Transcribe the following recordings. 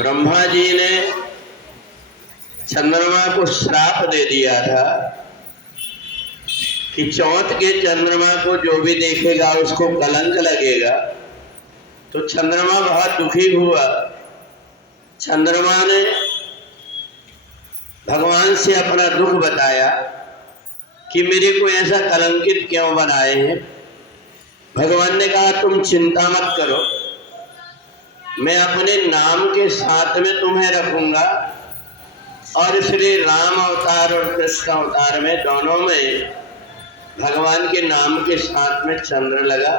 ब्रह्मा जी ने चंद्रमा को श्राप दे दिया था कि चौथ के चंद्रमा को जो भी देखेगा उसको कलंक लगेगा। तो चंद्रमा बहुत दुखी हुआ। चंद्रमा ने भगवान से अपना दुख बताया कि मेरे को ऐसा कलंकित क्यों बनाए हैं। भगवान ने कहा तुम चिंता मत करो, मैं अपने नाम के साथ में तुम्हें रखूंगा। और इसलिए राम अवतार और कृष्ण अवतार में दोनों में भगवान के नाम के साथ में चंद्र लगा।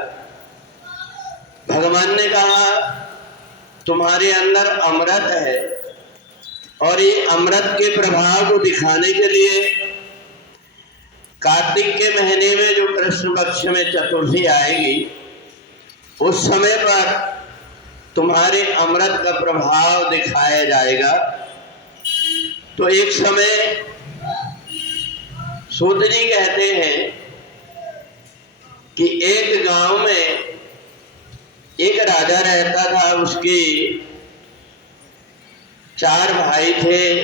भगवान ने कहा तुम्हारे अंदर अमृत है और ये अमृत के प्रभाव को दिखाने के लिए कार्तिक के महीने में जो कृष्ण पक्ष में चतुर्थी आएगी उस समय पर तुम्हारे अमृत का प्रभाव दिखाया जाएगा। तो एक समय सूत जी कहते हैं कि एक गांव में एक राजा रहता था, उसके 4 भाई थे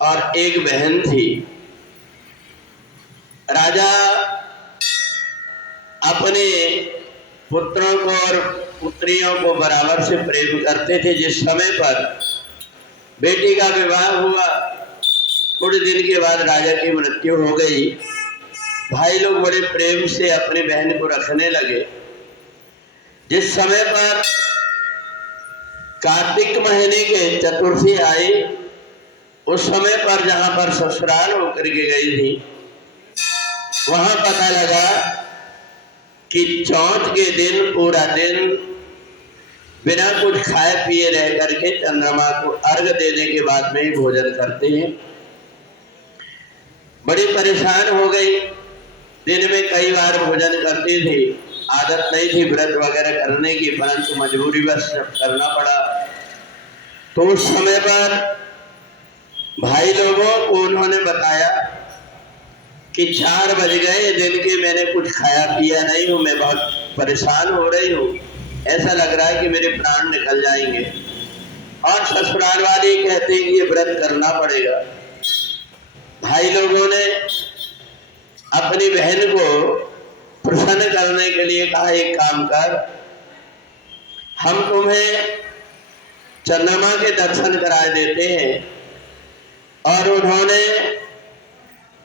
और एक बहन थी। राजा अपने पुत्रों को और पुत्रियों को बराबर से प्रेम करते थे। जिस समय पर बेटी का विवाह हुआ, थोड़े दिन के बाद राजा की मृत्यु हो गई। भाई लोग बड़े प्रेम से अपनी बहन को रखने लगे। जिस समय पर कार्तिक महीने के चतुर्थी आई, उस समय पर जहां पर ससुराल होकर के गई थी, वहां पता लगा कि चौथ के दिन पूरा दिन बिना कुछ खाए पिए रह करके चंद्रमा को अर्घ देने के बाद में ही भोजन करते हैं। बड़ी परेशान हो गई। दिन में कई बार भोजन करती थी, आदत नहीं थी व्रत वगैरह करने की, परंतु मजबूरी बस करना पड़ा। तो उस समय पर भाई लोगों को उन्होंने बताया कि 4 बज गए दिन के, मैंने कुछ खाया पिया नहीं हूं, मैं बहुत परेशान हो रही हूं, ऐसा लग रहा है कि मेरे प्राण निकल जाएंगे। और ससुराल वाले कहते हैं कि ये व्रत करना पड़ेगा। भाई लोगों ने अपनी बहन को प्रसन्न करने के लिए कहा एक काम कर, हम तुम्हें चंद्रमा के दर्शन कराए देते हैं। और उन्होंने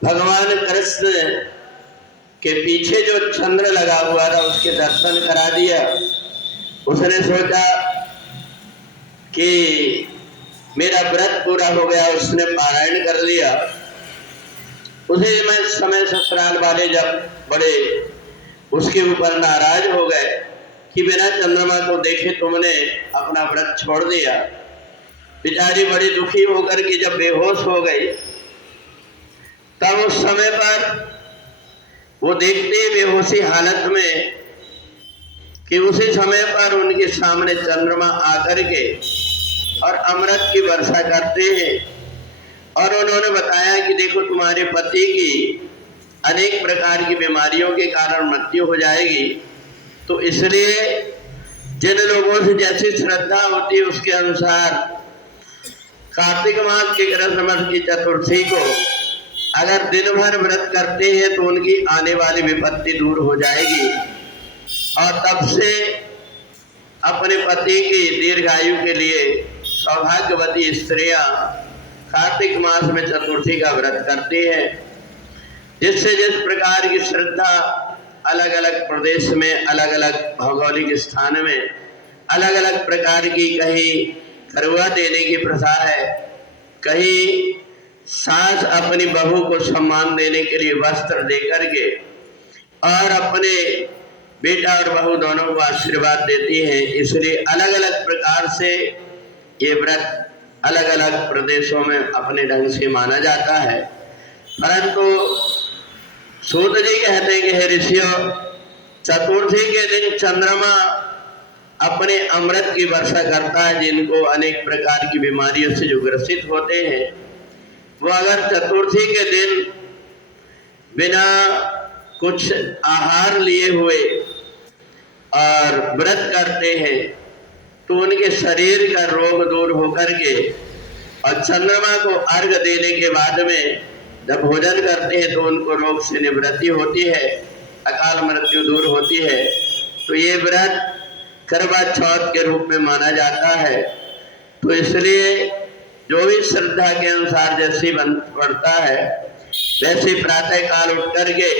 भगवान कृष्ण के पीछे जो चंद्र लगा हुआ था उसके दर्शन करा दिया। उसने सोचा कि मेरा व्रत पूरा हो गया, उसने पारायण कर लिया। उसे मैं समय ससुराल वाले जब बड़े उसके ऊपर नाराज हो गए कि बिना चंद्रमा को देखे तुमने अपना व्रत छोड़ दिया। बेचारी बड़ी दुखी होकर के जब बेहोश हो गई, तब उस समय पर वो देखते बेहोशी हालत में कि उसी समय पर उनके सामने चंद्रमा आकर के और अमृत की वर्षा करते हैं। और उन्होंने बताया कि देखो तुम्हारे पति की अनेक प्रकार की बीमारियों के कारण मृत्यु हो जाएगी, तो इसलिए जिन लोगों से जैसी श्रद्धा होती है उसके अनुसार कार्तिक मास के कृष्ण पक्ष की चतुर्थी को अगर दिन भर व्रत करते हैं तो उनकी आने वाली विपत्ति दूर हो जाएगी। और तब से अपने पति की दीर्घायु के लिए सौभाग्यवती स्त्रियां कार्तिक मास में चतुर्थी का व्रत करती हैं। जिससे जिस प्रकार की श्रद्धा अलग अलग प्रदेश में, अलग अलग भौगोलिक स्थान में अलग अलग प्रकार की, कहीं करुआ देने की प्रथा है, कहीं सास अपनी बहू को सम्मान देने के लिए वस्त्र दे करके और अपने बेटा और बहू दोनों को आशीर्वाद देती है। इसलिए अलग अलग प्रकार से ये व्रत अलग अलग प्रदेशों में अपने ढंग से माना जाता है। परंतु सूत जी कहते हैं कि हे ऋषियों, चतुर्थी के दिन चंद्रमा अपने अमृत की वर्षा करता है। जिनको अनेक प्रकार की बीमारियों से जो ग्रसित होते हैं, वो अगर चतुर्थी के दिन बिना कुछ आहार लिए हुए और व्रत करते हैं तो उनके शरीर का रोग दूर होकर के, और चंद्रमा को अर्घ देने के बाद में जब भोजन करते हैं तो उनको रोग से निवृत्ति होती है, अकाल मृत्यु दूर होती है। तो ये व्रत करवा चौथ के रूप में माना जाता है। तो इसलिए जो भी श्रद्धा के अनुसार जैसी पड़ता है वैसे प्रातः काल उठ करके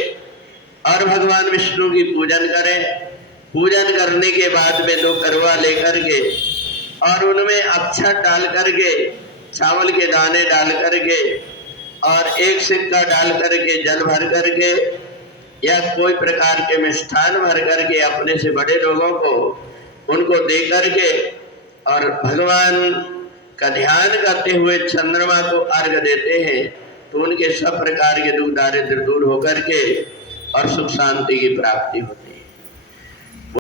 और भगवान विष्णु की पूजन करें। पूजन करने के बाद में 2 करवा लेकर के और उनमें अक्षत डाल करके, चावल के दाने डाल करके और 1 सिक्का डाल करके, जल भर करके या कोई प्रकार के मिष्ठान भर करके अपने से बड़े लोगों को उनको दे करके और भगवान का ध्यान करते हुए चंद्रमा को अर्घ देते हैं। तो उनके सब प्रकार के दुख दारिद्र दूर होकर के और सुख शांति की प्राप्ति होती है।